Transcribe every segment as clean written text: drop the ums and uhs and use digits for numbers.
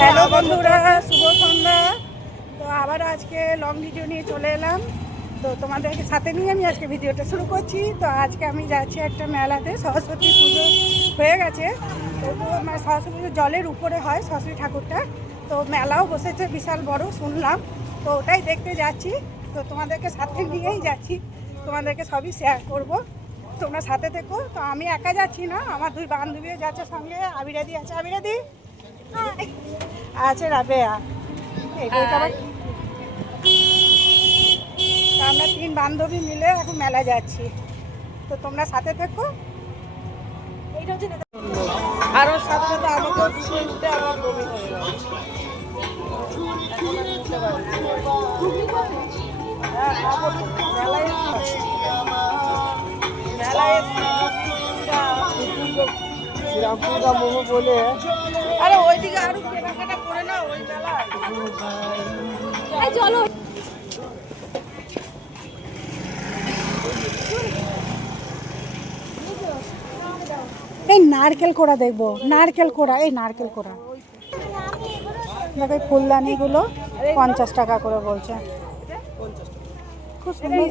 Hello বন্ধুরা, শুভ সন্ধ্যা। তো আবার আজকে লং ভিডিও নিয়ে চলে এলাম। তো তোমাদেরকে সাথে নিয়ে আমি আজকে ভিডিওটা শুরু করছি। তো আজকে আমি যাচ্ছি একটা মেলাতে। সরস্বতী পুজো হয়ে গেছে, তবুও সরস্বতী পুজো জলের উপরে হয় সরস্বতী ঠাকুরটা। তো মেলাও বসেছে বিশাল বড় শুনলাম, তো ওটাই দেখতে যাচ্ছি। তো তোমাদেরকে সাথে নিয়েই যাচ্ছি, তোমাদেরকে সবই শেয়ার করব, তোমরা সাথে থেকো। তো আমি একা যাচ্ছি না, আমার দুই বান্ধবীও যাচ্ছে সঙ্গে। আবিরাদি আছে, আবিরাদি আছে, রাবেয়া। আমরা তিন বান্ধবী মিলে এখন মেলা যাচ্ছি, তো তোমরা সাথে থেকো। আর ওর সাথে সাথে আমাকেও দুটো উঠে আমার বমি হয়ে গেল। শ্রীরামপুরা মোমো বলে, আরে ওইদিকে আরো কেনাকাটা করে না ওই মেলায়। চলো এই নারকেল কোড়া দেখবো, নারকেল কোড়া, এই নারকেল কোড়া দেখো। এই ফুলদানিগুলো 50 টাকা করে বলছে। খুব সুন্দর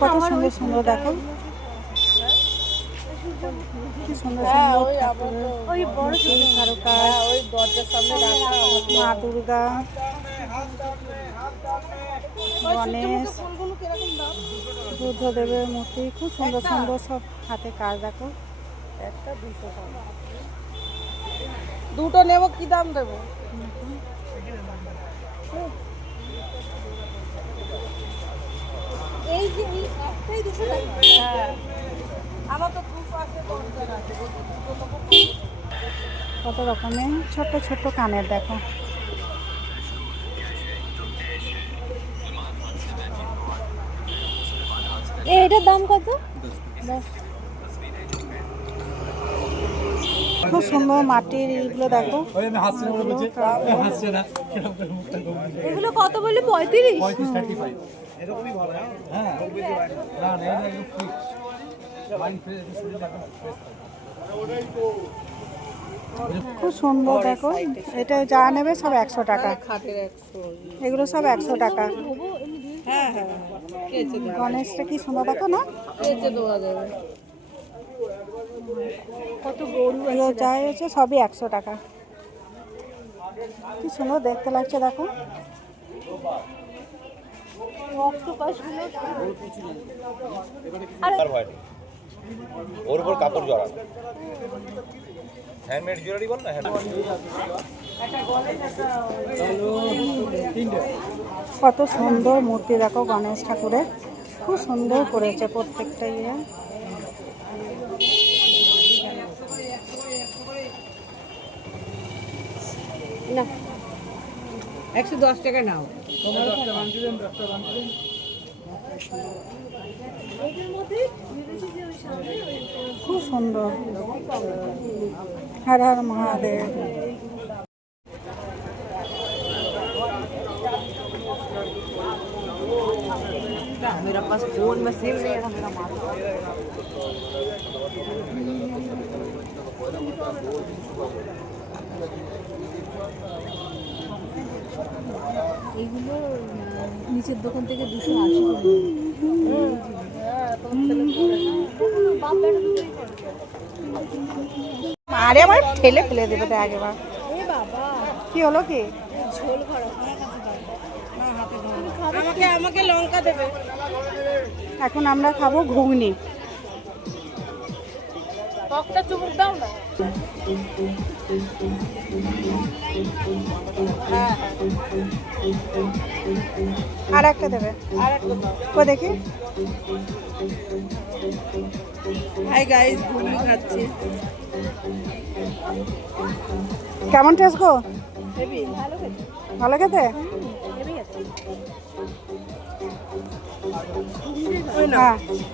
কত সুন্দর সুন্দর দেখো, কি সুন্দর মা দুর্গা, গণেশ, বুদ্ধদেবের মূর্তি, খুব সুন্দর সুন্দর সব হাতে কাজ দেখো। একটা 200 টাকা, দুটো নেবো, কি দাম দেবো? এই যে একটাই 200 টাকা। হ্যাঁ, আমার তো গ্রুপ আছে, কত রকমের ছোট ছোট কানের দেখো। এটার দাম কত? খুব সুন্দর মাটির এইগুলো দেখো। এগুলো কত বলে? 35? খুব সুন্দর দেখো। এটা যা নেবে সব 100 টাকা, খাটের 100, এগুলো সব 100 টাকা। হ্যাঁ হ্যাঁ, কেচে দেওয়া, গণেশটা কি সুন্দর দেখো না, কেচে দেওয়া যাবে। কত গরু এগুলো যা হয়েছে সবই 100 টাকা। কি সুন্দর দেখতে লাগছে দেখো। ওর উপর কাপড় জড়া, হ্যান্ডমেড জুয়েলারি বল না, কত সুন্দর মূর্তি দেখো গণেশ ঠাকুরের, খুব সুন্দর করেছে প্রত্যেকটা ইয়ে। না 110 টাকা নাও। খুব সুন্দর। হর হর মহাদেব। मेरा पास फोन में सिम नहीं है, मेरा माता এগুলো নিচের দোকান থেকে 280 আরে আমার ফেলে ফেলে দেবে তো আগেবার। বাবা, কি হলো কি? ঝোল ভরা আমাকে আমাকে লঙ্কা দেবে। এখন আমরা খাবো ঘুগনি। টকটা চুমুক দাও না। হ্যাঁ, আর একটা দেবে, আর একটা দাও। কো দেখি। হাই গাইস, ঘুগনি খাচ্ছি। কেমন টেস্ট গো? হেভি ভালো খেতে, ভালো খেতে? হেভি আছে। ওই না। হ্যাঁ।